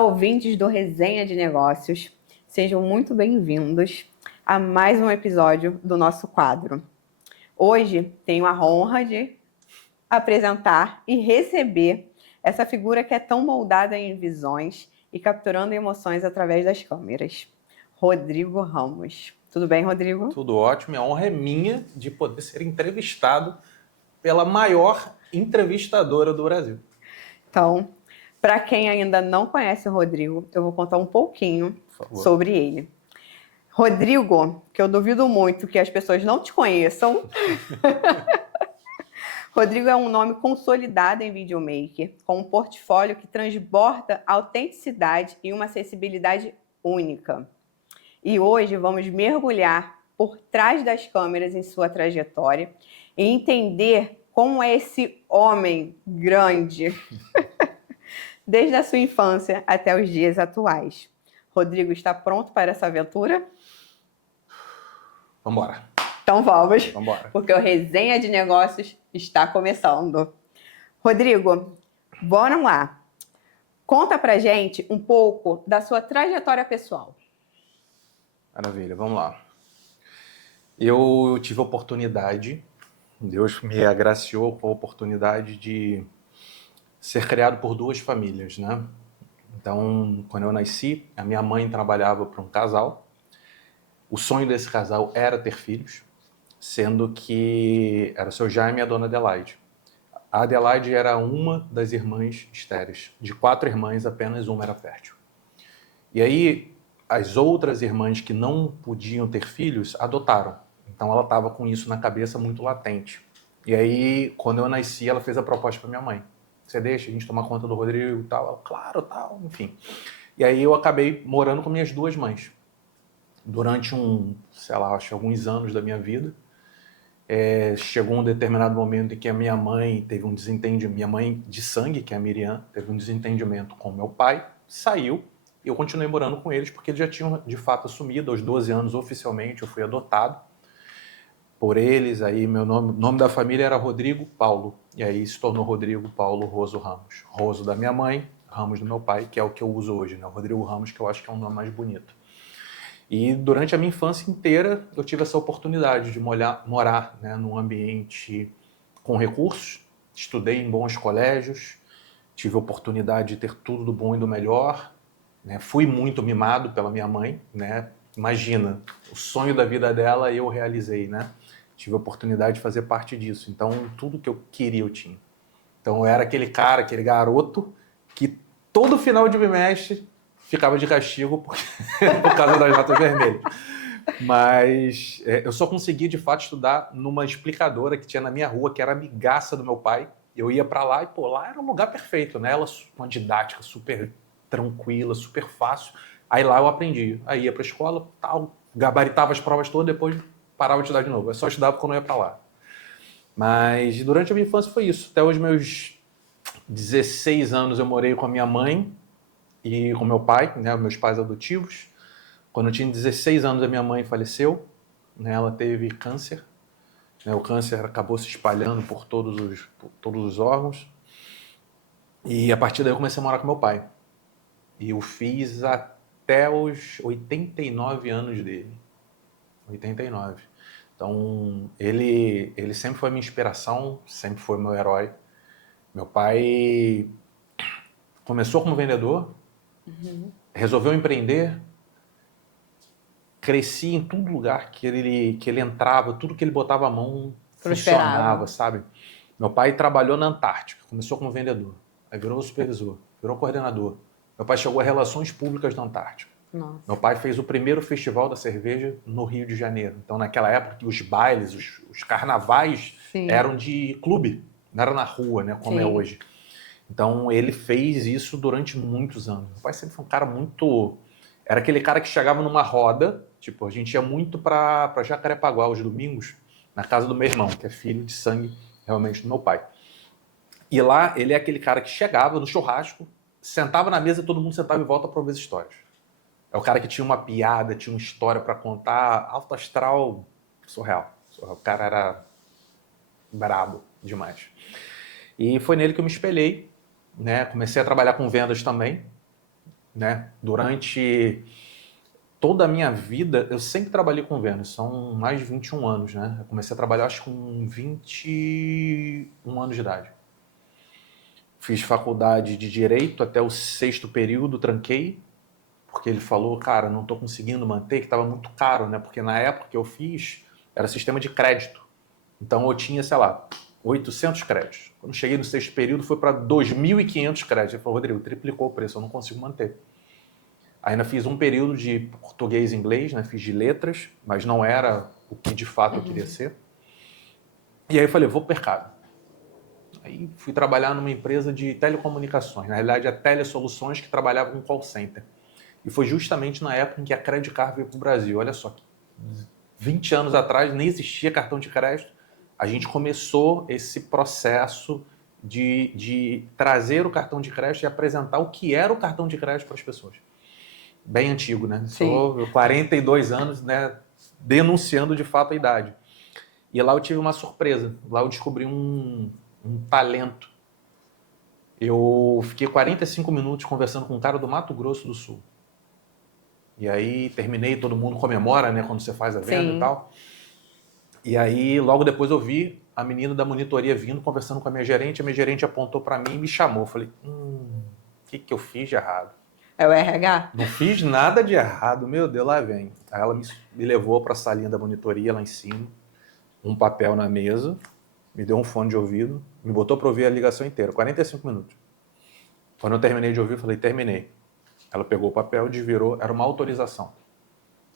ouvintes do Resenha de Negócios, sejam muito bem-vindos a mais um episódio do nosso quadro. Hoje tenho a honra de apresentar e receber essa figura que é tão moldada em visões e capturando emoções através das câmeras, Rodrigo Ramos. Tudo bem, Rodrigo? Tudo ótimo, a honra é minha de poder ser entrevistado pela maior entrevistadora do Brasil. Então, para quem ainda não conhece o Rodrigo, eu vou contar um pouquinho sobre ele. Rodrigo, que eu duvido muito que as pessoas não te conheçam. Rodrigo é um nome consolidado em videomaker, com um portfólio que transborda autenticidade e uma acessibilidade única. E hoje vamos mergulhar por trás das câmeras em sua trajetória e entender como é esse homem grande, desde a sua infância até os dias atuais. Rodrigo, está pronto para essa aventura? Vamos embora. Então vamos, Vambora. porque o Resenha de Negócios está começando. Rodrigo, bora lá. Conta pra gente um pouco da sua trajetória pessoal. Maravilha, vamos lá. Eu tive a oportunidade, Deus me agraciou com a oportunidade de ser criado por duas famílias, né? Então, quando eu nasci, a minha mãe trabalhava para um casal. O sonho desse casal era ter filhos, sendo que era o seu Jaime e a dona Adelaide. A Adelaide era uma das irmãs estéreis. De 4 irmãs, apenas uma era fértil. E aí, as outras irmãs que não podiam ter filhos, adotaram. Então, ela estava com isso na cabeça muito latente. E aí, quando eu nasci, ela fez a proposta para minha mãe. Você deixa a gente tomar conta do Rodrigo e tal? Ela, claro, tal, enfim. E aí, eu acabei morando com minhas duas mães. Durante acho alguns anos da minha vida. Chegou um determinado momento em que a minha mãe teve um desentendimento, minha mãe de sangue, que é a Miriam, teve um desentendimento com meu pai, saiu, e eu continuei morando com eles, porque eles já tinham de fato assumido, aos 12 anos oficialmente, eu fui adotado por eles, aí o nome da família era Rodrigo Paulo, e aí se tornou Rodrigo Paulo Roso Ramos. Roso da minha mãe, Ramos do meu pai, que é o que eu uso hoje, né? Rodrigo Ramos, que eu acho que é um nome mais bonito. E durante a minha infância inteira, eu tive essa oportunidade de morar, né, num ambiente com recursos. Estudei em bons colégios, tive a oportunidade de ter tudo do bom e do melhor. Né? Fui muito mimado pela minha mãe. Né? Imagina, o sonho da vida dela eu realizei. Né? Tive a oportunidade de fazer parte disso. Então, tudo que eu queria eu tinha. Então, eu era aquele cara, aquele garoto, que todo final de bimestre ficava de castigo por causa das notas vermelhas. Mas eu só consegui, de fato, estudar numa explicadora que tinha na minha rua, que era amigaça do meu pai. Eu ia para lá e, lá era um lugar perfeito, né? Ela, uma didática super tranquila, super fácil. Aí lá eu aprendi. Aí ia para a escola, tal, gabaritava as provas todas, depois parava de estudar de novo. Eu só estudava quando eu ia para lá. Mas durante a minha infância foi isso. Até os meus 16 anos eu morei com a minha mãe e com meu pai, né, meus pais adotivos. Quando eu tinha 16 anos, a minha mãe faleceu, né, ela teve câncer, né, o câncer acabou se espalhando por todos os órgãos, e a partir daí eu comecei a morar com meu pai, e eu fiz até os 89 anos dele, 89. Então, ele sempre foi minha inspiração, sempre foi meu herói. Meu pai começou como vendedor, resolveu empreender, cresci em todo lugar que ele entrava, tudo que ele botava a mão funcionava, sabe? Meu pai trabalhou na Antártica, começou como vendedor, aí virou supervisor, virou coordenador. Meu pai chegou a relações públicas da Antártica. Nossa. Meu pai fez o primeiro festival da cerveja no Rio de Janeiro. Então, naquela época, os bailes, os carnavais eram de clube, não era na rua, né, como é hoje. Então, ele fez isso durante muitos anos. Meu pai sempre foi um cara muito... Era aquele cara que chegava numa roda, tipo, a gente ia muito para Jacarepaguá aos domingos, na casa do meu irmão, que é filho de sangue, realmente, do meu pai. E lá, ele é aquele cara que chegava no churrasco, sentava na mesa e todo mundo sentava em volta para ouvir as histórias. É o cara que tinha uma piada, tinha uma história para contar, alto astral, surreal. O cara era brabo demais. E foi nele que eu me espelhei, né? Comecei a trabalhar com vendas também. né? Durante toda a minha vida, eu sempre trabalhei com vendas, são mais de 21 anos, né? Eu comecei a trabalhar, acho que com 21 anos de idade. Fiz faculdade de Direito até o 6º período, tranquei, porque ele falou, cara, não estou conseguindo manter, que estava muito caro, né? Porque na época que eu fiz, era sistema de crédito. Então eu tinha, sei lá, 800 créditos. Quando cheguei no 6º período, foi para 2.500 créditos. Ele falou, Rodrigo, triplicou o preço, eu não consigo manter. Ainda fiz um período de português e inglês, né? Fiz de letras, mas não era o que de fato eu queria ser. E aí eu falei, vou pro mercado. Aí fui trabalhar numa empresa de telecomunicações, na realidade é Telesoluções, que trabalhava com call center. E foi justamente na época em que a Credit Card veio para o Brasil. Olha só, 20 anos atrás nem existia cartão de crédito. A gente começou esse processo de trazer o cartão de crédito e apresentar o que era o cartão de crédito para as pessoas. Bem antigo, né? Sou 42 anos, né, denunciando de fato a idade. E lá eu tive uma surpresa. Lá eu descobri um talento. Eu fiquei 45 minutos conversando com um cara do Mato Grosso do Sul. E aí terminei, todo mundo comemora, né, quando você faz a venda. Sim. E tal. E aí logo depois eu vi a menina da monitoria vindo, conversando com a minha gerente apontou para mim e me chamou. Eu falei, o que eu fiz de errado? É o RH? Não fiz nada de errado, meu Deus, lá vem. Aí ela me levou para a salinha da monitoria lá em cima, um papel na mesa, me deu um fone de ouvido, me botou para ouvir a ligação inteira, 45 minutos. Quando eu terminei de ouvir, eu falei, terminei. Ela pegou o papel, desvirou, era uma autorização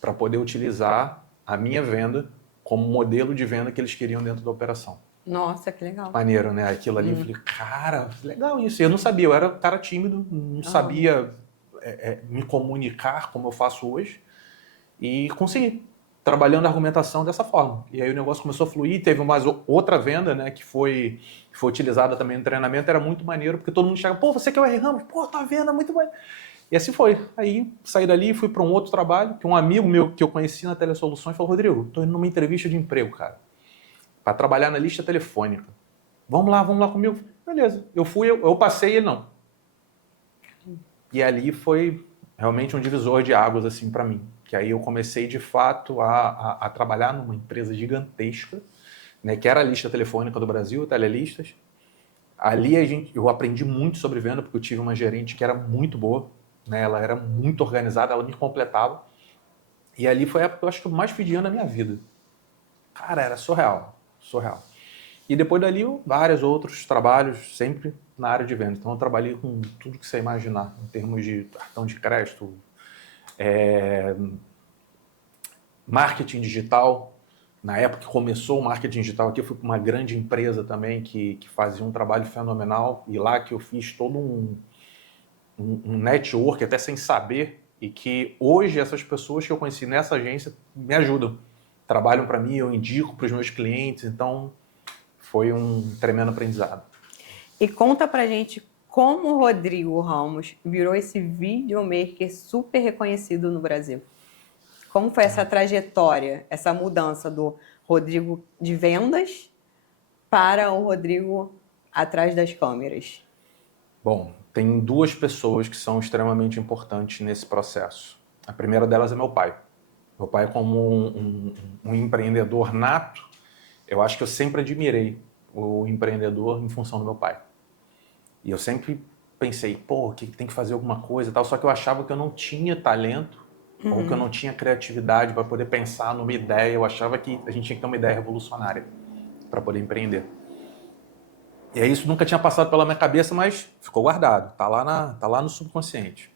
para poder utilizar a minha venda como modelo de venda que eles queriam dentro da operação. Nossa, que legal. Maneiro, né? Aquilo ali, eu falei, cara, legal isso. E eu não sabia, eu era um cara tímido, não sabia me comunicar como eu faço hoje e consegui, trabalhando a argumentação dessa forma. E aí o negócio começou a fluir, teve mais outra venda, né, que foi utilizada também no treinamento, era muito maneiro, porque todo mundo chega, pô, você que é o R. Ramos? Pô, tua venda é muito maneiro. E assim foi. Aí saí dali e fui para um outro trabalho, que um amigo meu que eu conheci na Telesoluções falou, Rodrigo, tô indo numa entrevista de emprego, cara, para trabalhar na lista telefônica. Vamos lá comigo? Beleza. Eu fui, eu passei e ele não. E ali foi realmente um divisor de águas assim para mim. Que aí eu comecei de fato a trabalhar numa empresa gigantesca, né, que era a lista telefônica do Brasil, Telelistas. Ali eu aprendi muito sobre venda, porque eu tive uma gerente que era muito boa, né, ela era muito organizada, ela me completava. E ali foi a época que eu acho que eu mais pedi na minha vida. Cara, era surreal. E depois dali, vários outros trabalhos, sempre na área de venda. Então, eu trabalhei com tudo que você imaginar, em termos de cartão de crédito, marketing digital. Na época que começou o marketing digital aqui, eu fui para uma grande empresa também que fazia um trabalho fenomenal. E lá que eu fiz todo um network, até sem saber, e que hoje essas pessoas que eu conheci nessa agência me ajudam. Trabalham para mim, eu indico para os meus clientes, então foi um tremendo aprendizado. E conta pra gente como o Rodrigo Ramos virou esse videomaker super reconhecido no Brasil. Como foi essa trajetória, essa mudança do Rodrigo de vendas para o Rodrigo atrás das câmeras? Bom, tem duas pessoas que são extremamente importantes nesse processo. A primeira delas é meu pai. Meu pai, como um empreendedor nato, eu acho que eu sempre admirei o empreendedor em função do meu pai. E eu sempre pensei, pô, que tem que fazer alguma coisa e tal, só que eu achava que eu não tinha talento ou que eu não tinha criatividade para poder pensar numa ideia. Eu achava que a gente tinha que ter uma ideia revolucionária para poder empreender. E aí isso nunca tinha passado pela minha cabeça, mas ficou guardado, tá lá no subconsciente.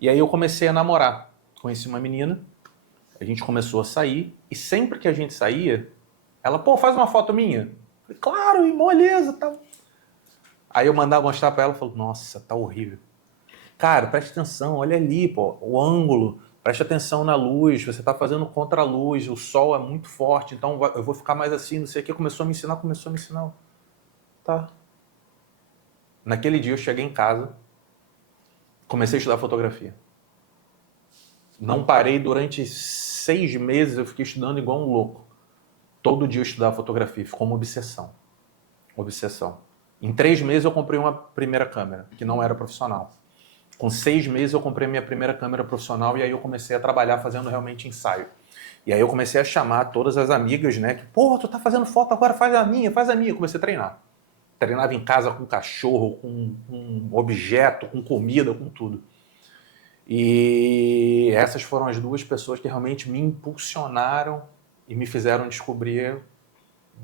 E aí eu comecei a namorar. Conheci uma menina, a gente começou a sair, e sempre que a gente saía, ela, pô, faz uma foto minha. Eu falei, claro, beleza, tá. Aí eu mandava mostrar pra ela e falou, nossa, tá horrível. Cara, presta atenção, olha ali, pô, o ângulo, presta atenção na luz, você tá fazendo contra a luz, o sol é muito forte, então eu vou ficar mais assim, não sei o que. Começou a me ensinar. Tá. Naquele dia eu cheguei em casa, comecei a estudar fotografia. Não parei durante 6 meses, eu fiquei estudando igual um louco. Todo dia eu estudava fotografia, ficou uma obsessão. Em 3 meses eu comprei uma primeira câmera, que não era profissional. Com 6 meses eu comprei minha primeira câmera profissional e aí eu comecei a trabalhar fazendo realmente ensaio. E aí eu comecei a chamar todas as amigas, né? Que, pô, tu tá fazendo foto agora, faz a minha, faz a minha. Eu comecei a treinar. Treinava em casa com cachorro, com objeto, com comida, com tudo. E essas foram as duas pessoas que realmente me impulsionaram e me fizeram descobrir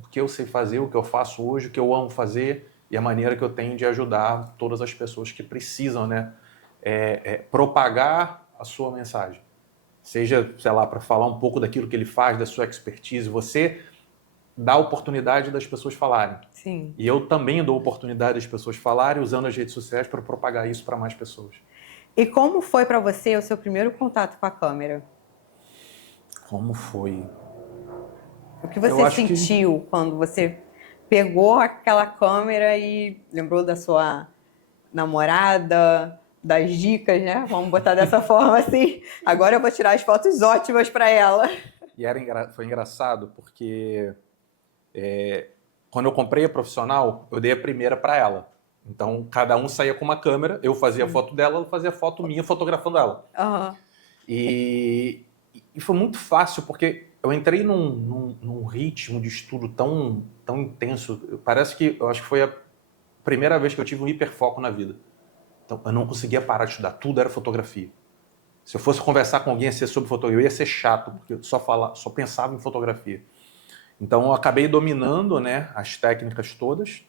o que eu sei fazer, o que eu faço hoje, o que eu amo fazer e a maneira que eu tenho de ajudar todas as pessoas que precisam, né, propagar a sua mensagem. Seja, sei lá, para falar um pouco daquilo que ele faz, da sua expertise, você dá a oportunidade das pessoas falarem. Sim. E eu também dou oportunidade das pessoas falarem usando as redes sociais para propagar isso para mais pessoas. E como foi para você o seu primeiro contato com a câmera? Como foi? O que Eu você acho que sentiu quando você pegou aquela câmera e lembrou da sua namorada, das dicas, né? Vamos botar dessa forma assim. Agora eu vou tirar as fotos ótimas para ela. e foi engraçado porque quando eu comprei a profissional, eu dei a primeira para ela. Então, cada um saía com uma câmera, eu fazia foto dela, ela fazia foto minha fotografando ela. Uhum. E foi muito fácil, porque eu entrei num ritmo de estudo tão intenso. Parece que, eu acho que foi a primeira vez que eu tive um hiperfoco na vida. Então, eu não conseguia parar de estudar, tudo era fotografia. Se eu fosse conversar com alguém ia ser sobre fotografia, eu ia ser chato, porque eu só pensava em fotografia. Então, eu acabei dominando, né, as técnicas todas.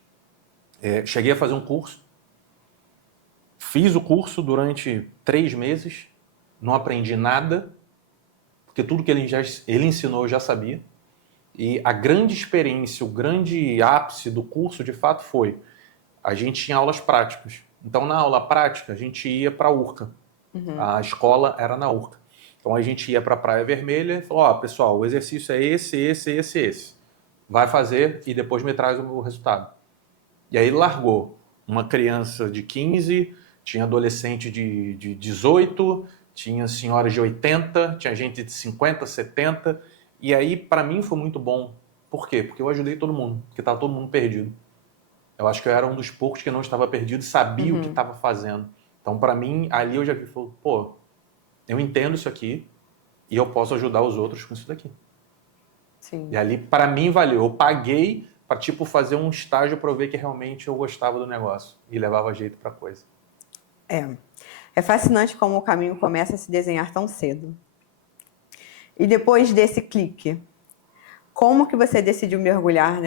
Cheguei a fazer um curso. Fiz o curso durante 3 meses. Não aprendi nada, porque tudo que ele ensinou eu já sabia. E a grande experiência, o grande ápice do curso, de fato, foi a gente tinha aulas práticas. Então, na aula prática, a gente ia para a Urca. A escola era na Urca. Então, a gente ia para a Praia Vermelha e falou, ó, pessoal, o exercício é esse. Vai fazer e depois me traz o resultado. E aí largou uma criança de 15, tinha adolescente de 18, tinha senhoras de 80, tinha gente de 50, 70. E aí, para mim, foi muito bom. Por quê? Porque eu ajudei todo mundo, porque estava todo mundo perdido. Eu acho que eu era um dos poucos que não estava perdido e sabia o que estava fazendo. Então, para mim, ali eu já vi, pô, eu entendo isso aqui e eu posso ajudar os outros com isso daqui. Sim. E ali, para mim, valeu. Eu paguei para, tipo, fazer um estágio para eu ver que realmente eu gostava do negócio e levava jeito para coisa. É fascinante como o caminho começa a se desenhar tão cedo. E depois desse clique, como que você decidiu mergulhar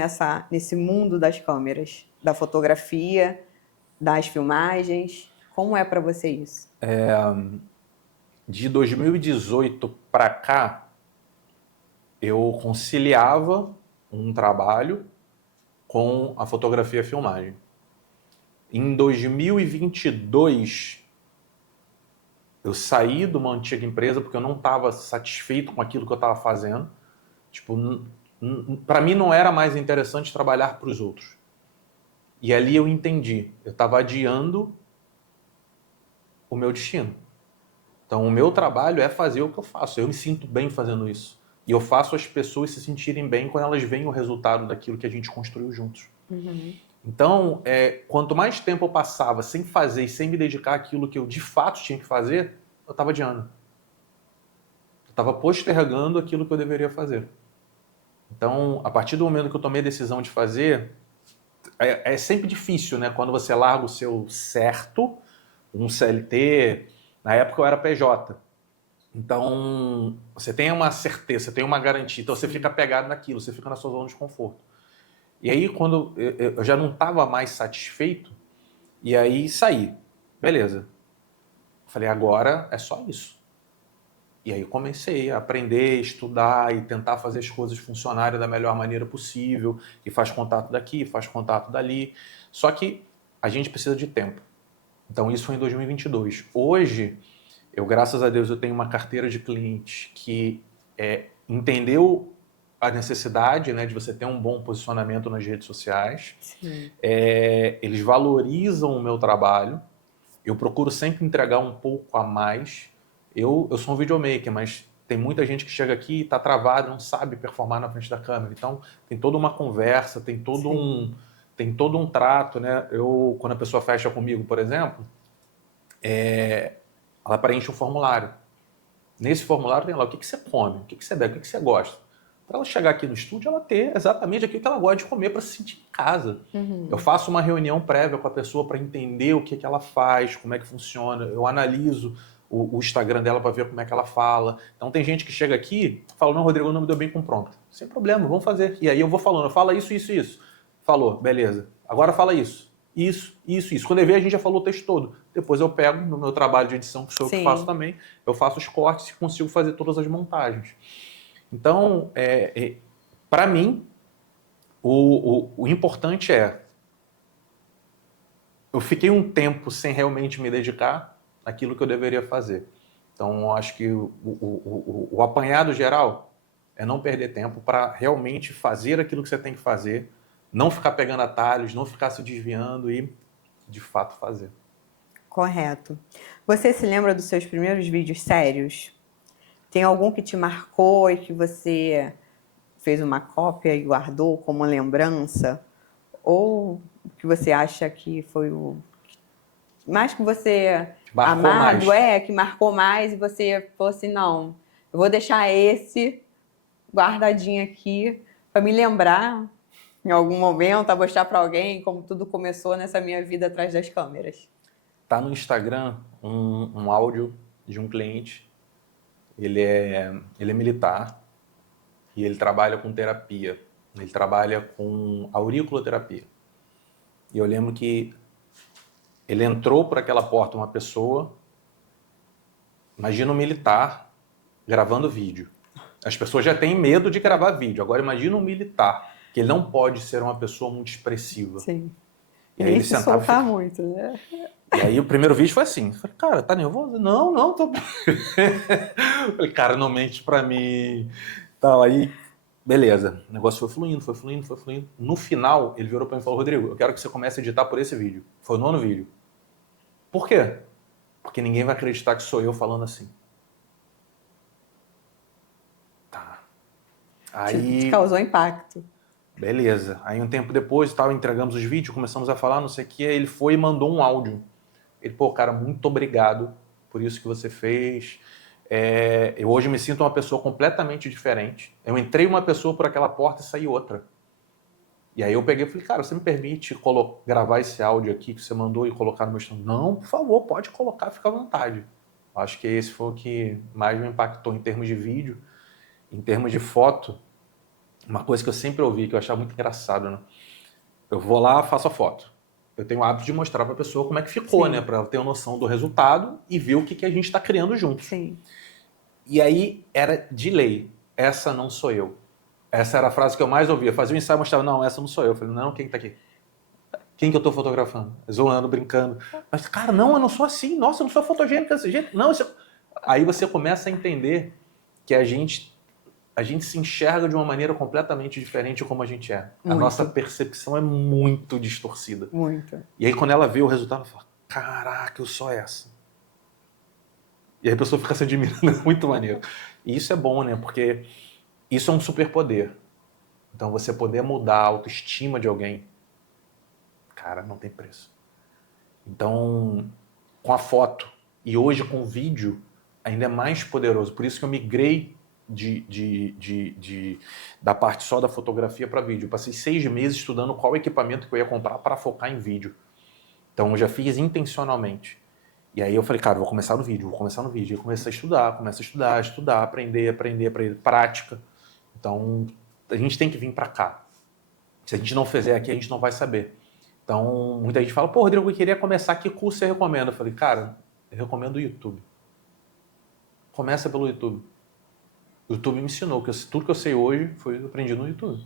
nesse mundo das câmeras, da fotografia, das filmagens? Como é para você isso? De 2018 para cá, eu conciliava um trabalho com a fotografia e a filmagem. Em 2022, eu saí de uma antiga empresa porque eu não estava satisfeito com aquilo que eu estava fazendo. Tipo, para mim não era mais interessante trabalhar para os outros. E ali eu entendi, eu estava adiando o meu destino. Então, o meu trabalho é fazer o que eu faço. Eu me sinto bem fazendo isso. E eu faço as pessoas se sentirem bem quando elas veem o resultado daquilo que a gente construiu juntos. Então, quanto mais tempo eu passava sem fazer e sem me dedicar àquilo que eu de fato tinha que fazer, eu estava adiando. Eu estava postergando aquilo que eu deveria fazer. Então, a partir do momento que eu tomei a decisão de fazer, é sempre difícil, né? Quando você larga o seu certo, um CLT, na época eu era PJ. Então, você tem uma certeza, você tem uma garantia, então você fica apegado naquilo, você fica na sua zona de conforto. E aí, quando eu já não estava mais satisfeito, e aí saí. Beleza. Falei, agora é só isso. E aí comecei a aprender, estudar e tentar fazer as coisas funcionarem da melhor maneira possível, e faz contato daqui, faz contato dali. Só que a gente precisa de tempo. Então, isso foi em 2022. Hoje, graças a Deus, eu tenho uma carteira de clientes que entendeu a necessidade, né, de você ter um bom posicionamento nas redes sociais. Eles valorizam o meu trabalho. Eu procuro sempre entregar um pouco a mais. Eu sou um videomaker, mas tem muita gente que chega aqui e está travado, não sabe performar na frente da câmera. Então, tem toda uma conversa, tem todo um trato, né? Quando a pessoa fecha comigo, por exemplo, ela preenche um formulário. Nesse formulário tem lá o que você come, o que você bebe, o que você gosta. Para ela chegar aqui no estúdio, ela ter exatamente aquilo que ela gosta de comer para se sentir em casa. Eu faço uma reunião prévia com a pessoa para entender o que ela faz, como é que funciona. Eu analiso o Instagram dela para ver como é que ela fala. Então tem gente que chega aqui e fala, não, Rodrigo, não me deu bem com pronto. Sem problema, vamos fazer. E aí eu vou falando, fala isso, isso, isso. Falou, beleza. Agora fala isso. Isso, isso, isso. Quando eu ver, a gente já falou o texto todo. Depois eu pego no meu trabalho de edição, que sou eu que faço também, eu faço os cortes e consigo fazer todas as montagens. Então, para mim, o importante eu fiquei um tempo sem realmente me dedicar àquilo que eu deveria fazer. Então, eu acho que o apanhado geral é não perder tempo para realmente fazer aquilo que você tem que fazer, não ficar pegando atalhos, não ficar se desviando e, de fato, fazer. Correto. Você se lembra dos seus primeiros vídeos sérios? Tem algum que te marcou e que você fez uma cópia e guardou como lembrança? Ou que você acha que foi o mais que você Marcou amado, mais. que marcou mais e você falou assim, não, eu vou deixar esse guardadinho aqui para me lembrar em algum momento, a mostrar para alguém como tudo começou nessa minha vida atrás das câmeras. Tá no Instagram um áudio de um cliente. Ele é militar e ele trabalha com terapia. Ele trabalha com auriculoterapia. E eu lembro que ele entrou por aquela porta uma pessoa, imagina um militar gravando vídeo. As pessoas já têm medo de gravar vídeo. Agora imagina um militar, que ele não pode ser uma pessoa muito expressiva. Sim. E aí ele se sentava soltar muito, né? E aí o primeiro vídeo foi assim. Eu falei, cara, tá nervoso? Não, não, tô. Falei, cara, não mente pra mim. Tal, aí, beleza. O negócio foi fluindo, foi fluindo, foi fluindo. No final, ele virou pra mim e falou, Rodrigo, eu quero que você comece a editar por esse vídeo. Foi o 9º vídeo. Por quê? Porque ninguém vai acreditar que sou eu falando assim. Tá. Aí... Te causou impacto. Beleza. Aí um tempo depois, entregamos os vídeos, começamos a falar, não sei o que, aí ele foi e mandou um áudio. Ele, pô, cara, muito obrigado por isso que você fez. Eu hoje me sinto uma pessoa completamente diferente. Eu entrei uma pessoa por aquela porta e saí outra. E aí eu peguei e falei, cara, você me permite gravar esse áudio aqui que você mandou e colocar no meu Instagram? Não, por favor, pode colocar, fica à vontade. Acho que esse foi o que mais me impactou em termos de vídeo. Em termos de foto, uma coisa que eu sempre ouvi, que eu achava muito engraçado, né? Eu vou lá, faço a foto. Eu tenho o hábito de mostrar para a pessoa como é que ficou, né? Para ela ter uma noção do resultado e ver o que a gente está criando junto. Sim. E aí era de lei. Essa não sou eu. Essa era a frase que eu mais ouvia. Fazia um ensaio e mostrava, não, essa não sou eu. Eu falei, não, quem que tá aqui? Quem que eu tô fotografando? Zoando, brincando. Mas, cara, não, eu não sou assim. Nossa, eu não sou fotogênica desse jeito. Não, isso... Aí você começa a entender que a gente se enxerga de uma maneira completamente diferente de como a gente é. Muito. A nossa percepção é muito distorcida. Muito. E aí quando ela vê o resultado, ela fala, caraca, eu sou essa. E aí a pessoa fica se admirando, é muito maneiro. E isso é bom, né? Porque isso é um superpoder. Então você poder mudar a autoestima de alguém, cara, não tem preço. Então, com a foto e hoje com o vídeo, ainda é mais poderoso. Por isso que eu migrei da parte só da fotografia para vídeo. Eu passei 6 meses estudando qual equipamento que eu ia comprar para focar em vídeo. Então eu já fiz intencionalmente. E aí eu falei, cara, vou começar no vídeo, vou começar no vídeo. E comecei a estudar, aprender, prática. Então a gente tem que vir para cá. Se a gente não fizer aqui, a gente não vai saber. Então muita gente fala, pô, Rodrigo, eu queria começar, que curso você recomenda? Eu falei, cara, eu recomendo o YouTube. Começa pelo YouTube. O YouTube me ensinou, que tudo que eu sei hoje foi aprendido no YouTube.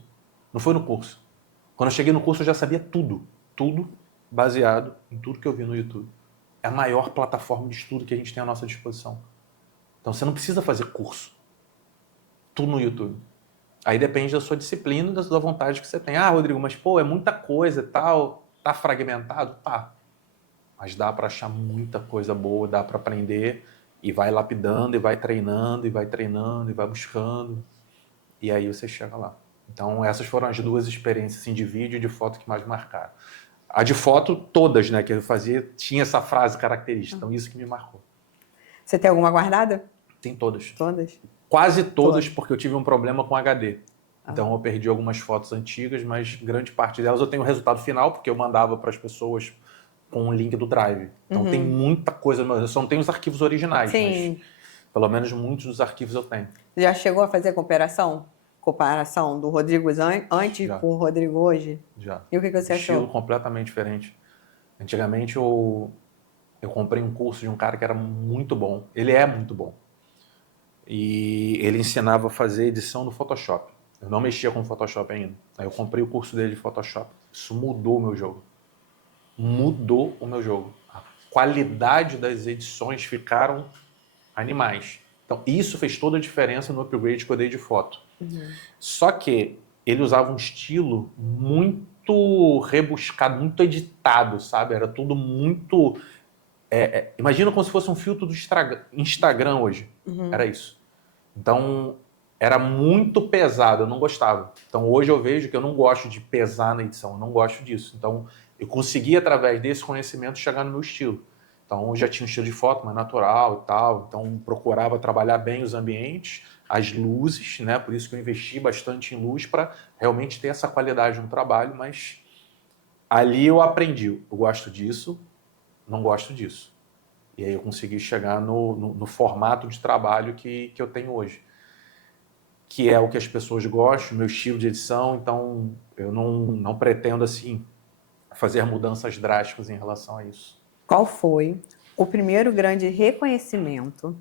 Não foi no curso. Quando eu cheguei no curso, eu já sabia tudo. Tudo baseado em tudo que eu vi no YouTube. É a maior plataforma de estudo que a gente tem à nossa disposição. Então você não precisa fazer curso. Tudo no YouTube. Aí depende da sua disciplina e da vontade que você tem. Ah, Rodrigo, mas pô, é muita coisa e tal. Tá fragmentado? Tá. Mas dá para achar muita coisa boa, dá para aprender. E vai lapidando, e vai treinando, e vai treinando, e vai buscando. E aí você chega lá. Então essas foram as 2 experiências assim, de vídeo e de foto que mais marcaram. A de foto, todas, né, que eu fazia, tinha essa frase característica. Então, isso que me marcou. Você tem alguma guardada? Tem todas. Todas? Quase todas, Todas. porque eu tive um problema com HD. Então, eu perdi algumas fotos antigas, mas grande parte delas eu tenho o resultado final, porque eu mandava para as pessoas com o link do Drive. Então, tem muita coisa. Eu só não tenho os arquivos originais, Sim. mas pelo menos muitos dos arquivos eu tenho. Já chegou a fazer comparação do Rodrigo antes Já. com o Rodrigo hoje? Já. E o que você Estilo achou? completamente diferente. Antigamente, eu comprei um curso de um cara que era muito bom. Ele é muito bom. E ele ensinava a fazer edição no Photoshop. Eu não mexia com Photoshop ainda. Aí eu comprei o curso dele de Photoshop. Isso mudou o meu jogo. Mudou o meu jogo. A qualidade das edições ficaram animais. Então, isso fez toda a diferença no upgrade que eu dei de foto. Só que ele usava um estilo muito rebuscado, muito editado, sabe? Era tudo muito... imagina como se fosse um filtro do Instagram hoje. Era isso. Então, era muito pesado, eu não gostava. Então, hoje eu vejo que eu não gosto de pesar na edição, eu não gosto disso. Então, eu consegui, através desse conhecimento, chegar no meu estilo. Então, eu já tinha um estilo de foto mais natural e tal, então procurava trabalhar bem os ambientes, as luzes, né? Por isso que eu investi bastante em luz para realmente ter essa qualidade no trabalho, mas ali eu aprendi, eu gosto disso, não gosto disso. E aí eu consegui chegar no formato de trabalho que eu tenho hoje, que é o que as pessoas gostam, meu estilo de edição, então eu não pretendo, assim, fazer mudanças drásticas em relação a isso. Qual foi o primeiro grande reconhecimento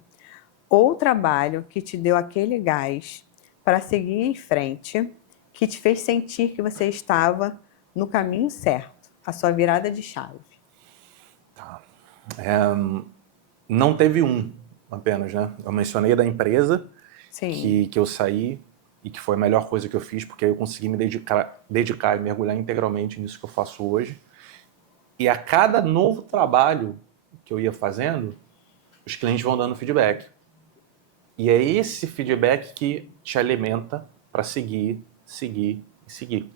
ou trabalho que te deu aquele gás para seguir em frente, que te fez sentir que você estava no caminho certo, a sua virada de chave? Tá. Não teve um apenas, né? Eu mencionei da empresa Sim. que eu saí e que foi a melhor coisa que eu fiz, porque eu consegui me dedicar e mergulhar integralmente nisso que eu faço hoje. E a cada novo trabalho que eu ia fazendo, os clientes vão dando feedback. E é esse feedback que te alimenta para seguir, seguir e seguir.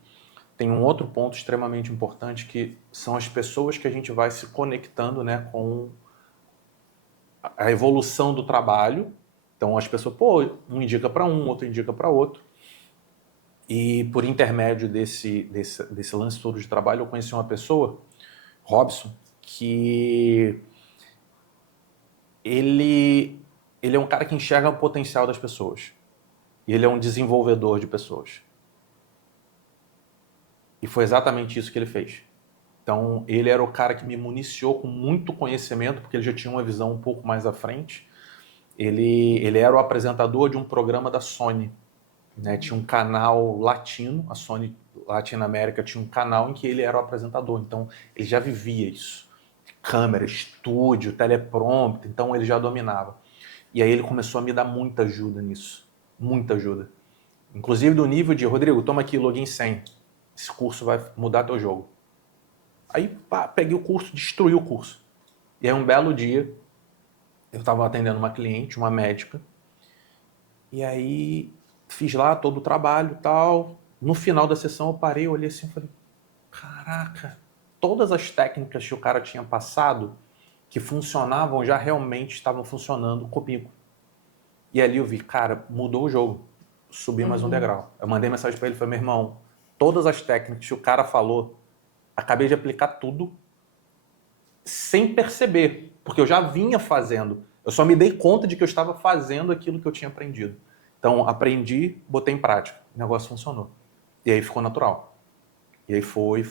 Tem um outro ponto extremamente importante que são as pessoas que a gente vai se conectando, né, com a evolução do trabalho. Então as pessoas, um indica para um, outro indica para outro. E por intermédio desse lance todo de trabalho, eu conheci uma pessoa, Robson, que ele é um cara que enxerga o potencial das pessoas. E ele é um desenvolvedor de pessoas. E foi exatamente isso que ele fez. Então, ele era o cara que me municiou com muito conhecimento, porque ele já tinha uma visão um pouco mais à frente. Ele era o apresentador de um programa da Sony, né? Tinha um canal latino, a Sony Latinoamérica tinha um canal em que ele era o apresentador. Então, ele já vivia isso. Câmera, estúdio, teleprompter, então ele já dominava. E aí ele começou a me dar muita ajuda nisso. Muita ajuda. Inclusive do nível de, Rodrigo, toma aqui login 100. Esse curso vai mudar teu jogo. Aí, pá, peguei o curso, destruí o curso. E aí, um belo dia, eu estava atendendo uma cliente, uma médica, e aí fiz lá todo o trabalho e tal. No final da sessão, eu parei, olhei assim e falei, caraca, todas as técnicas que o cara tinha passado, que funcionavam, já realmente estavam funcionando comigo. E ali eu vi, cara, mudou o jogo. Subi mais um degrau. Eu mandei mensagem para ele, falei, meu irmão, todas as técnicas que o cara falou, acabei de aplicar tudo sem perceber, porque eu já vinha fazendo. Eu só me dei conta de que eu estava fazendo aquilo que eu tinha aprendido. Então, aprendi, botei em prática. O negócio funcionou. E aí ficou natural. E aí foi.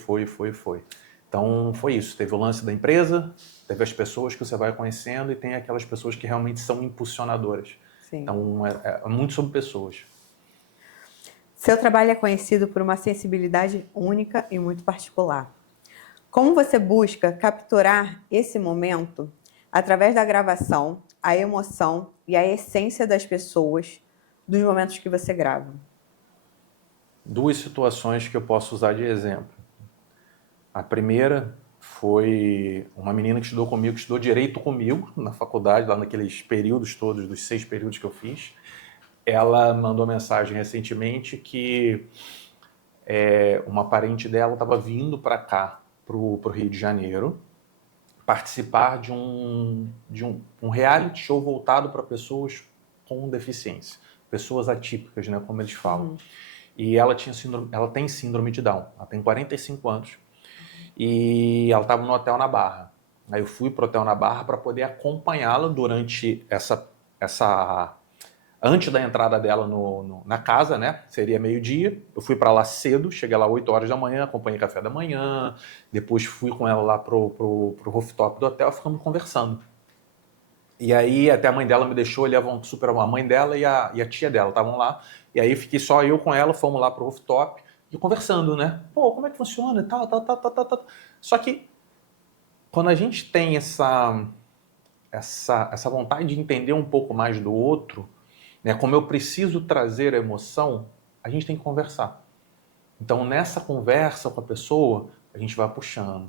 Então, foi isso. Teve o lance da empresa, teve as pessoas que você vai conhecendo e tem aquelas pessoas que realmente são impulsionadoras. Sim. Então, é muito sobre pessoas. Seu trabalho é conhecido por uma sensibilidade única e muito particular. Como você busca capturar esse momento através da gravação, a emoção e a essência das pessoas dos momentos que você grava? Duas situações que eu posso usar de exemplo. A primeira foi uma menina que estudou comigo, que estudou direito comigo na faculdade, lá naqueles períodos todos, dos 6 períodos que eu fiz. Ela mandou mensagem recentemente que uma parente dela estava vindo para cá pro Rio de Janeiro, participar de um reality show voltado para pessoas com deficiência, pessoas atípicas, né, como eles falam. E ela tem síndrome de Down, ela tem 45 anos e ela estava no hotel na Barra. Aí eu fui pro hotel na Barra para poder acompanhá-la durante antes da entrada dela na casa, né? Seria meio-dia. Eu fui para lá cedo, cheguei lá 8 horas da manhã, acompanhei café da manhã, depois fui com ela lá pro rooftop do hotel, ficamos conversando. E aí até a mãe dela me deixou, super a mãe dela e a tia dela estavam lá. E aí fiquei só eu com ela, fomos lá pro rooftop e conversando, né? Pô, como é que funciona e tal. Só que quando a gente tem essa vontade de entender um pouco mais do outro, né, como eu preciso trazer a emoção, a gente tem que conversar. Então, nessa conversa com a pessoa, a gente vai puxando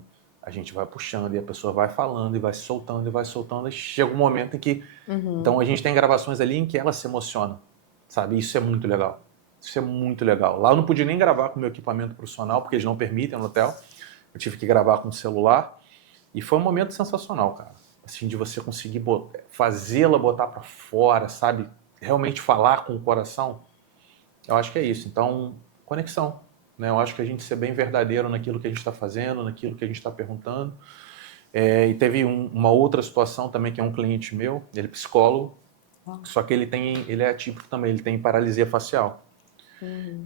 e a pessoa vai falando e vai soltando, e chega um momento em que... Então, a gente tem gravações ali em que ela se emociona, sabe? Isso é muito legal. Isso é muito legal. Lá eu não podia nem gravar com meu equipamento profissional, porque eles não permitem no hotel. Eu tive que gravar com o celular. E foi um momento sensacional, cara. Assim, de você conseguir fazê-la botar pra fora, sabe? Realmente falar com o coração. Eu acho que é isso. Então, conexão, né? Eu acho que a gente ser bem verdadeiro naquilo que a gente está fazendo, naquilo que a gente está perguntando. E teve uma outra situação também, que é um cliente meu, ele é psicólogo, só que ele é atípico também, ele tem paralisia facial.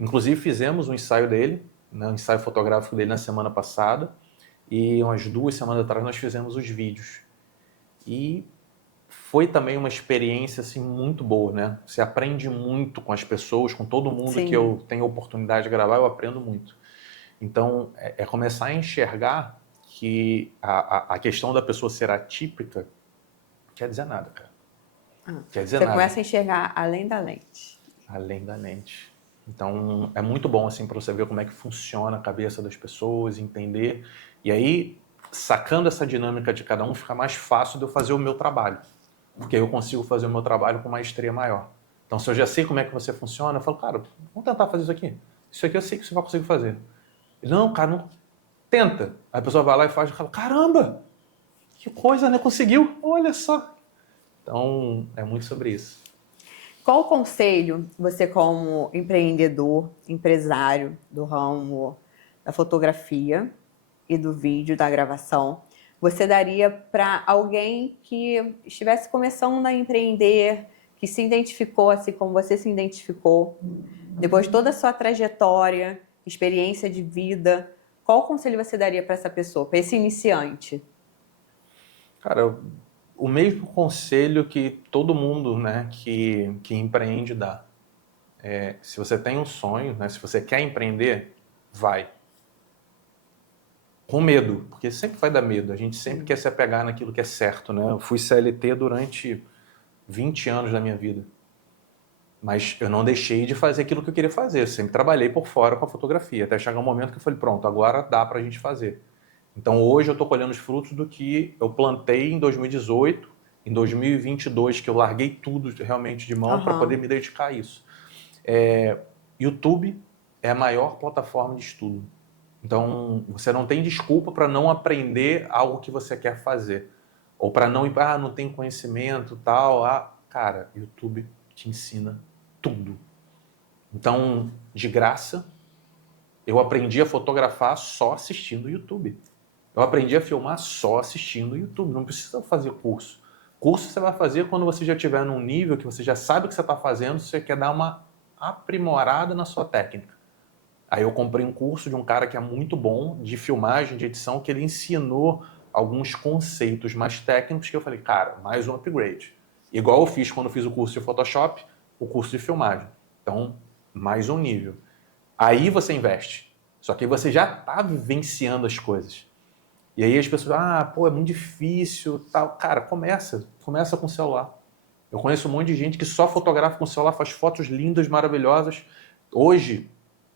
Inclusive, fizemos um ensaio dele, né, um ensaio fotográfico dele na semana passada, e umas 2 semanas atrás nós fizemos os vídeos. E foi também uma experiência assim, muito boa, né? Você aprende muito com as pessoas, com todo mundo. Sim. Que eu tenho a oportunidade de gravar, eu aprendo muito. Então, é começar a enxergar que a questão da pessoa ser atípica quer dizer nada, cara. Quer dizer nada. Você começa a enxergar além da lente. Além da lente. Então, é muito bom assim, para você ver como é que funciona a cabeça das pessoas, entender. E aí, sacando essa dinâmica de cada um, fica mais fácil de eu fazer o meu trabalho. Porque eu consigo fazer o meu trabalho com maestria maior. Então, se eu já sei como é que você funciona, eu falo, cara, vamos tentar fazer isso aqui. Isso aqui eu sei que você vai conseguir fazer. Ele, não, cara, não. Tenta. Aí a pessoa vai lá e faz e fala, caramba, que coisa, né? Conseguiu, olha só. Então, é muito sobre isso. Qual conselho você, como empreendedor, empresário do ramo da fotografia e do vídeo, da gravação, você daria para alguém que estivesse começando a empreender, que se identificou assim como você se identificou, depois de toda a sua trajetória, experiência de vida, qual conselho você daria para essa pessoa, para esse iniciante? Cara, o mesmo conselho que todo mundo, né, que empreende dá. Se você tem um sonho, né, se você quer empreender, vai. Com medo, porque sempre vai dar medo. A gente sempre quer se apegar naquilo que é certo, né? Eu fui CLT durante 20 anos da minha vida. Mas eu não deixei de fazer aquilo que eu queria fazer. Eu sempre trabalhei por fora com a fotografia. Até chegar um momento que eu falei, pronto, agora dá pra gente fazer. Então hoje eu tô colhendo os frutos do que eu plantei em 2018, em 2022, que eu larguei tudo realmente de mão para poder me dedicar a isso. YouTube é a maior plataforma de estudo. Então, você não tem desculpa para não aprender algo que você quer fazer. Ou para não ir, não tem conhecimento, tal. Cara, YouTube te ensina tudo. Então, de graça, eu aprendi a fotografar só assistindo YouTube. Eu aprendi a filmar só assistindo YouTube. Não precisa fazer curso. Curso você vai fazer quando você já estiver num nível que você já sabe o que você está fazendo, você quer dar uma aprimorada na sua técnica. Aí eu comprei um curso de um cara que é muito bom de filmagem, de edição, que ele ensinou alguns conceitos mais técnicos que eu falei, cara, mais um upgrade. Igual eu fiz quando eu fiz o curso de Photoshop, o curso de filmagem. Então, mais um nível. Aí você investe. Só que aí você já está vivenciando as coisas. E aí as pessoas, pô, é muito difícil, tal. Cara, começa com o celular. Eu conheço um monte de gente que só fotografa com o celular, faz fotos lindas, maravilhosas. Hoje,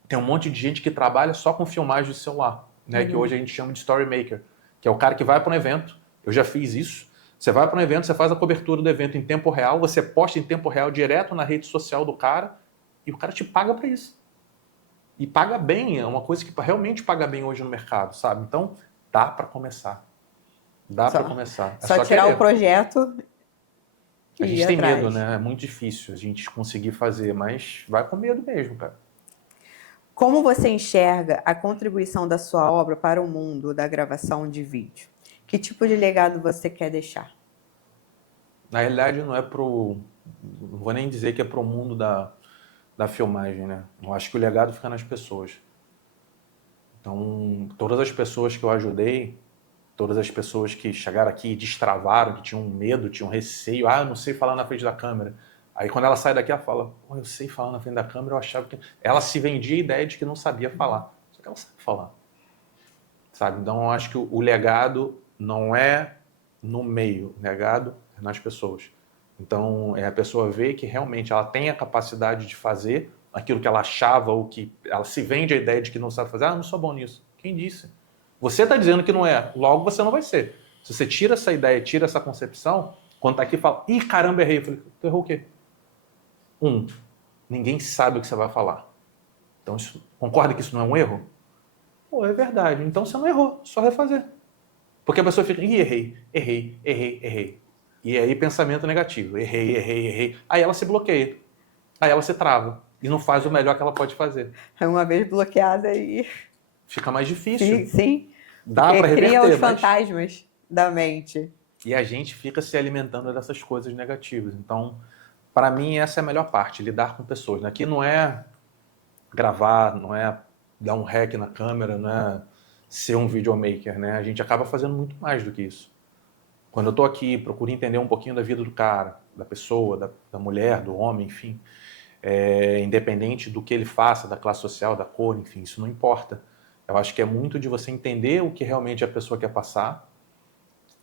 tem um monte de gente que trabalha só com filmagem de celular, né? Que hoje a gente chama de story maker, que é o cara que vai para um evento. Eu já fiz isso. Você vai para um evento, você faz a cobertura do evento em tempo real, você posta em tempo real direto na rede social do cara e o cara te paga para isso. E paga bem, é uma coisa que realmente paga bem hoje no mercado, sabe? Então, dá para começar. Dá Só- para começar. É Só tirar querer. o projeto e A ir gente tem atrás. medo, né? É muito difícil a gente conseguir fazer, mas vai com medo mesmo, cara. Como você enxerga a contribuição da sua obra para o mundo da gravação de vídeo? Que tipo de legado você quer deixar? Na realidade, não é pro. Não vou nem dizer que é pro mundo da filmagem, né? Eu acho que o legado fica nas pessoas. Então, todas as pessoas que eu ajudei, todas as pessoas que chegaram aqui e destravaram, que tinham medo, tinham receio, eu não sei falar na frente da câmera. Aí quando ela sai daqui, ela fala, pô, eu sei falar na frente da câmera, eu achava que... Ela se vendia a ideia de que não sabia falar. Só que ela sabe falar, sabe? Então eu acho que o legado não é no meio, o legado é nas pessoas. Então é a pessoa ver que realmente ela tem a capacidade de fazer aquilo que ela achava ou que ela se vende a ideia de que não sabe fazer. Não sou bom nisso. Quem disse? Você está dizendo que não é, logo você não vai ser. Se você tira essa ideia, tira essa concepção, quando tá aqui fala, ih, caramba, errei. Eu falei, tu errou o quê? Ninguém sabe o que você vai falar. Então, concorda que isso não é um erro? Pô, é verdade. Então você não errou, só refazer. Porque a pessoa fica, ih, errei. E aí pensamento negativo, errei. Aí ela se bloqueia. Aí ela se trava. E não faz o melhor que ela pode fazer. Uma vez bloqueada aí. Fica mais difícil. Sim. Dá para Cria reverter, os fantasmas da mente. E a gente fica se alimentando dessas coisas negativas. Então, para mim, essa é a melhor parte, lidar com pessoas. Aqui não é gravar, não é dar um hack na câmera, não é ser um videomaker, né? A gente acaba fazendo muito mais do que isso. Quando eu estou aqui, procuro entender um pouquinho da vida do cara, da pessoa, da mulher, do homem, enfim. Independente do que ele faça, da classe social, da cor, enfim, isso não importa. Eu acho que é muito de você entender o que realmente a pessoa quer passar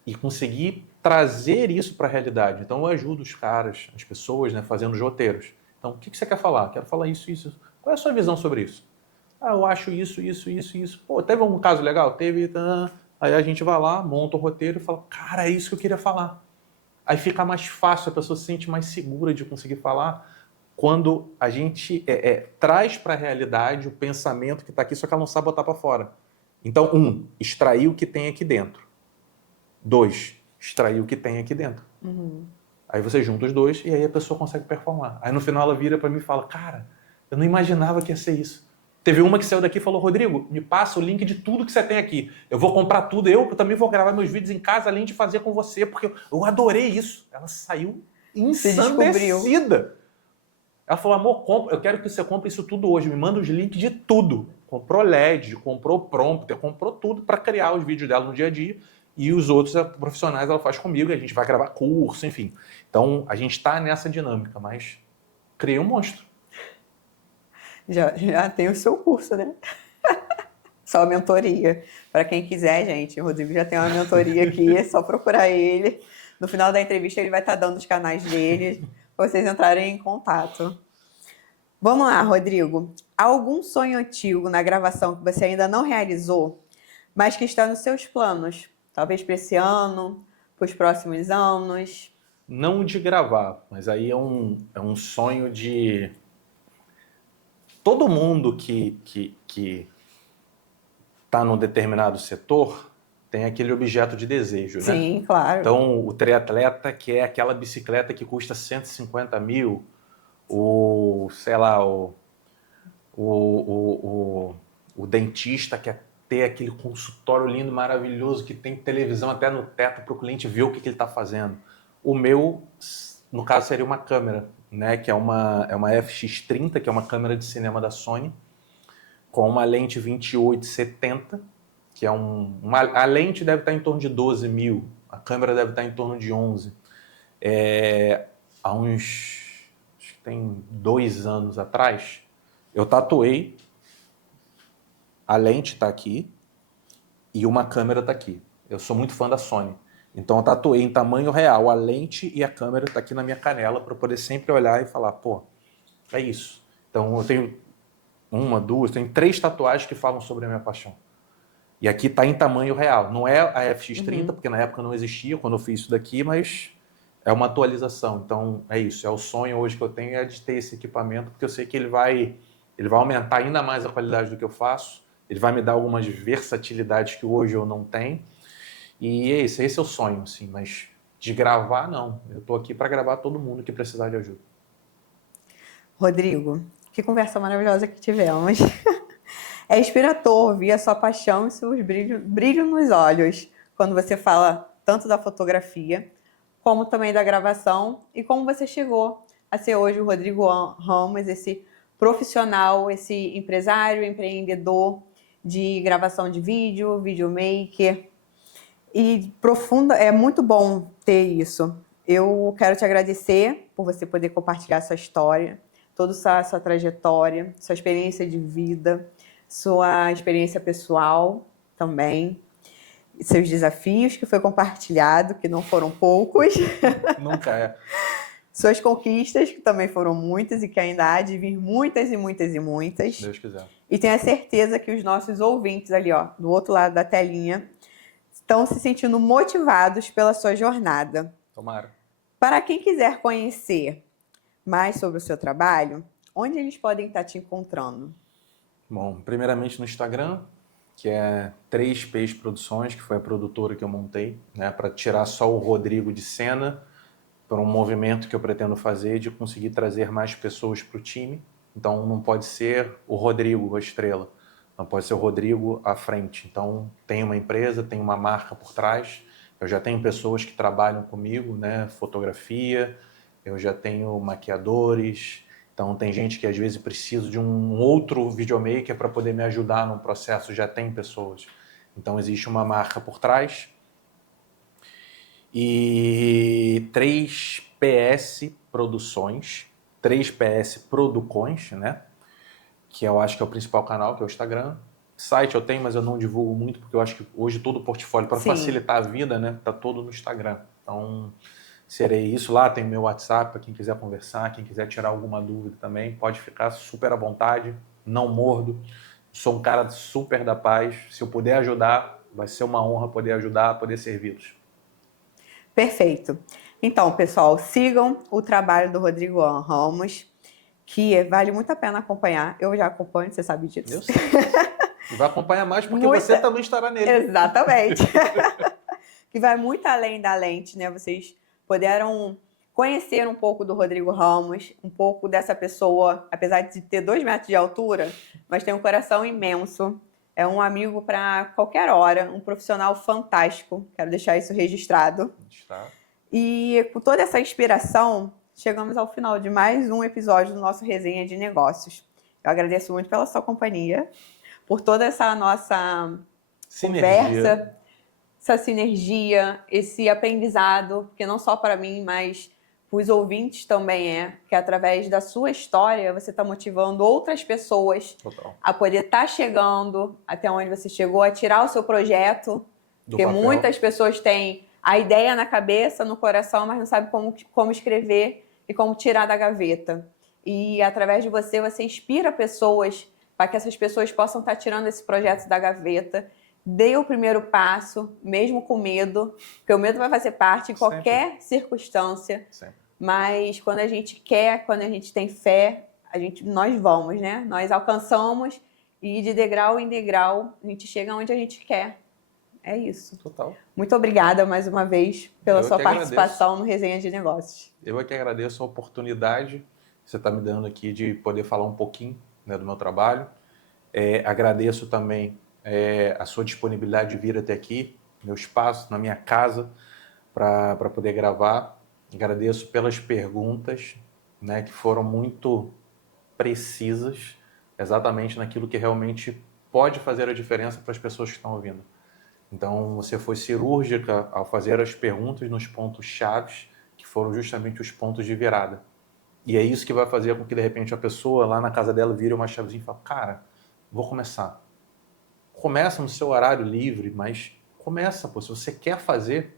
e conseguir trazer isso para a realidade. Então eu ajudo os caras, as pessoas, né, fazendo os roteiros. Então, o que você quer falar? Quero falar isso. Qual é a sua visão sobre isso? Eu acho isso. Pô, teve algum caso legal? Teve. Aí a gente vai lá, monta o roteiro e fala, cara, é isso que eu queria falar. Aí fica mais fácil, a pessoa se sente mais segura de conseguir falar quando a gente traz para a realidade o pensamento que está aqui, só que ela não sabe botar para fora. Então, extrair o que tem aqui dentro. 2, extrair o que tem aqui dentro. Aí você junta os dois e aí a pessoa consegue performar. Aí no final ela vira para mim e fala, cara, eu não imaginava que ia ser isso. Teve uma que saiu daqui e falou, Rodrigo, me passa o link de tudo que você tem aqui. Eu vou comprar tudo, eu também vou gravar meus vídeos em casa, além de fazer com você, porque eu adorei isso. Ela saiu ensandecida. Ela falou, amor, eu quero que você compre isso tudo hoje, me manda os links de tudo. Comprou LED, comprou prompter, comprou tudo para criar os vídeos dela no dia a dia. E os outros profissionais ela faz comigo, e a gente vai gravar curso, enfim. Então, a gente está nessa dinâmica, mas criei um monstro. Já tem o seu curso, né? Só mentoria. Para quem quiser, gente, o Rodrigo já tem uma mentoria aqui, é só procurar ele. No final da entrevista, ele vai estar dando os canais dele para vocês entrarem em contato. Vamos lá, Rodrigo. Há algum sonho antigo na gravação que você ainda não realizou, mas que está nos seus planos? Talvez para esse ano, para os próximos anos? Não de gravar, mas aí é um sonho de... Todo mundo que está num determinado setor tem aquele objeto de desejo, né? Sim, claro. Então, o triatleta quer aquela bicicleta que custa 150 mil, sei lá, o dentista quer ter aquele consultório lindo, maravilhoso, que tem televisão até no teto para o cliente ver o que ele está fazendo. O meu, no caso, seria uma câmera, né? Que é uma FX30, que é uma câmera de cinema da Sony, com uma lente 28-70, que é a lente deve estar em torno de 12 mil, a câmera deve estar em torno de 11. Há uns, acho que tem 2 anos atrás, eu tatuei, a lente está aqui e uma câmera está aqui. Eu sou muito fã da Sony. Então eu tatuei em tamanho real a lente e a câmera está aqui na minha canela para poder sempre olhar e falar, pô, é isso. Então eu tenho 1, 2, tenho 3 tatuagens que falam sobre a minha paixão. E aqui está em tamanho real. Não é a FX30, porque na época não existia quando eu fiz isso daqui, mas é uma atualização. Então é isso, é o sonho hoje que eu tenho, é de ter esse equipamento, porque eu sei que ele vai aumentar ainda mais a qualidade do que eu faço Ele vai me dar algumas versatilidades que hoje eu não tenho. E é isso, esse é o sonho, assim. Mas de gravar, não. Eu tô aqui para gravar todo mundo que precisar de ajuda. Rodrigo, que conversa maravilhosa que tivemos. É inspirador ouvir a sua paixão e seus brilhos nos olhos quando você fala tanto da fotografia, como também da gravação e como você chegou a ser hoje o Rodrigo Ramos, esse profissional, esse empresário, empreendedor de gravação de vídeo, videomaker. E profunda, é muito bom ter isso. Eu quero te agradecer por você poder compartilhar sua história, toda a sua trajetória, sua experiência de vida, sua experiência pessoal também, seus desafios que foi compartilhado, que não foram poucos. Nunca é. Suas conquistas, que também foram muitas e que ainda há de vir muitas e muitas e muitas. Se Deus quiser. E tenho a certeza que os nossos ouvintes ali, ó, do outro lado da telinha, estão se sentindo motivados pela sua jornada. Tomara. Para quem quiser conhecer mais sobre o seu trabalho, onde eles podem estar te encontrando? Bom, primeiramente no Instagram, que é 3Ps Produções, que foi a produtora que eu montei, né, para tirar só o Rodrigo de cena, para um movimento que eu pretendo fazer de conseguir trazer mais pessoas para o time. Então não pode ser o Rodrigo a estrela, não pode ser o Rodrigo à frente. Então tem uma empresa, tem uma marca por trás, eu já tenho pessoas que trabalham comigo, né, fotografia, eu já tenho maquiadores. Então tem gente que às vezes precisa de um outro videomaker para poder me ajudar no processo, já tem pessoas. Então existe uma marca por trás. E 3PS Produções, 3PS Producões, né? Que eu acho que é o principal canal, que é o Instagram. Site eu tenho, mas eu não divulgo muito, porque eu acho que hoje todo o portfólio, para facilitar a vida, né, tá todo no Instagram. Então serei isso lá, tem meu WhatsApp para quem quiser conversar, quem quiser tirar alguma dúvida também, pode ficar super à vontade, não mordo. Sou um cara super da paz, se eu puder ajudar, vai ser uma honra poder ajudar, poder servi-los. Perfeito. Então, pessoal, sigam o trabalho do Rodrigo Ramos, que vale muito a pena acompanhar. Eu já acompanho, você sabe disso. Eu sei. E vai acompanhar mais porque você também estará nele. Exatamente. Que vai muito além da lente, né? Vocês puderam conhecer um pouco do Rodrigo Ramos, um pouco dessa pessoa, apesar de ter 2 metros de altura, mas tem um coração imenso. É um amigo para qualquer hora, um profissional fantástico. Quero deixar isso registrado. Está. E com toda essa inspiração, chegamos ao final de mais um episódio do nosso Resenha de Negócios. Eu agradeço muito pela sua companhia, por toda essa nossa conversa, essa sinergia, esse aprendizado, que não só para mim, mas para os ouvintes também que através da sua história você está motivando outras pessoas a poder estar chegando até onde você chegou, a tirar o seu projeto, porque muitas pessoas têm a ideia na cabeça, no coração, mas não sabem como escrever e como tirar da gaveta. E através de você, você inspira pessoas para que essas pessoas possam estar tirando esse projeto da gaveta. Dê o primeiro passo, mesmo com medo, porque o medo vai fazer parte em qualquer circunstância. Sempre. Mas quando a gente quer, quando a gente tem fé, nós vamos, né? Nós alcançamos e de degrau em degrau a gente chega onde a gente quer. É isso. Total. Muito obrigada mais uma vez pela sua participação no Resenha de Negócios. Eu é que agradeço a oportunidade que você está me dando aqui de poder falar um pouquinho, né, do meu trabalho. Agradeço também a sua disponibilidade de vir até aqui, meu espaço, na minha casa, para poder gravar. Agradeço pelas perguntas, né, que foram muito precisas, exatamente naquilo que realmente pode fazer a diferença para as pessoas que estão ouvindo. Então, você foi cirúrgica ao fazer as perguntas nos pontos chaves, que foram justamente os pontos de virada. E é isso que vai fazer com que, de repente, a pessoa lá na casa dela vire uma chavezinha e fale, cara, vou começar. Começa no seu horário livre, mas começa, pô, se você quer fazer,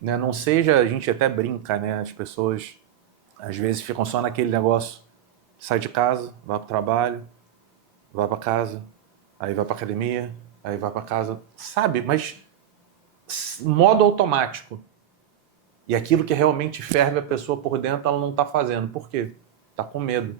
né? Não seja, a gente até brinca, né? As pessoas, às vezes, ficam só naquele negócio, sai de casa, vai para o trabalho, vai para casa, aí vai para academia, aí vai para casa, sabe? Mas modo automático. E aquilo que realmente ferve a pessoa por dentro, ela não está fazendo. Por quê? Está com medo.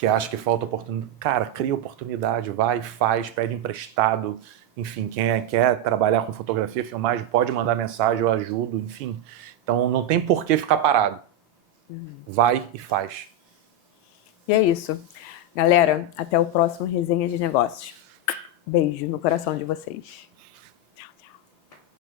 porque acha que falta oportunidade. Cara, cria oportunidade, vai, faz, pede emprestado. Enfim, quem quer trabalhar com fotografia, filmagem, pode mandar mensagem, eu ajudo, enfim. Então não tem por que ficar parado. Vai e faz. E é isso. Galera, até o próximo Resenha de Negócios. Beijo no coração de vocês.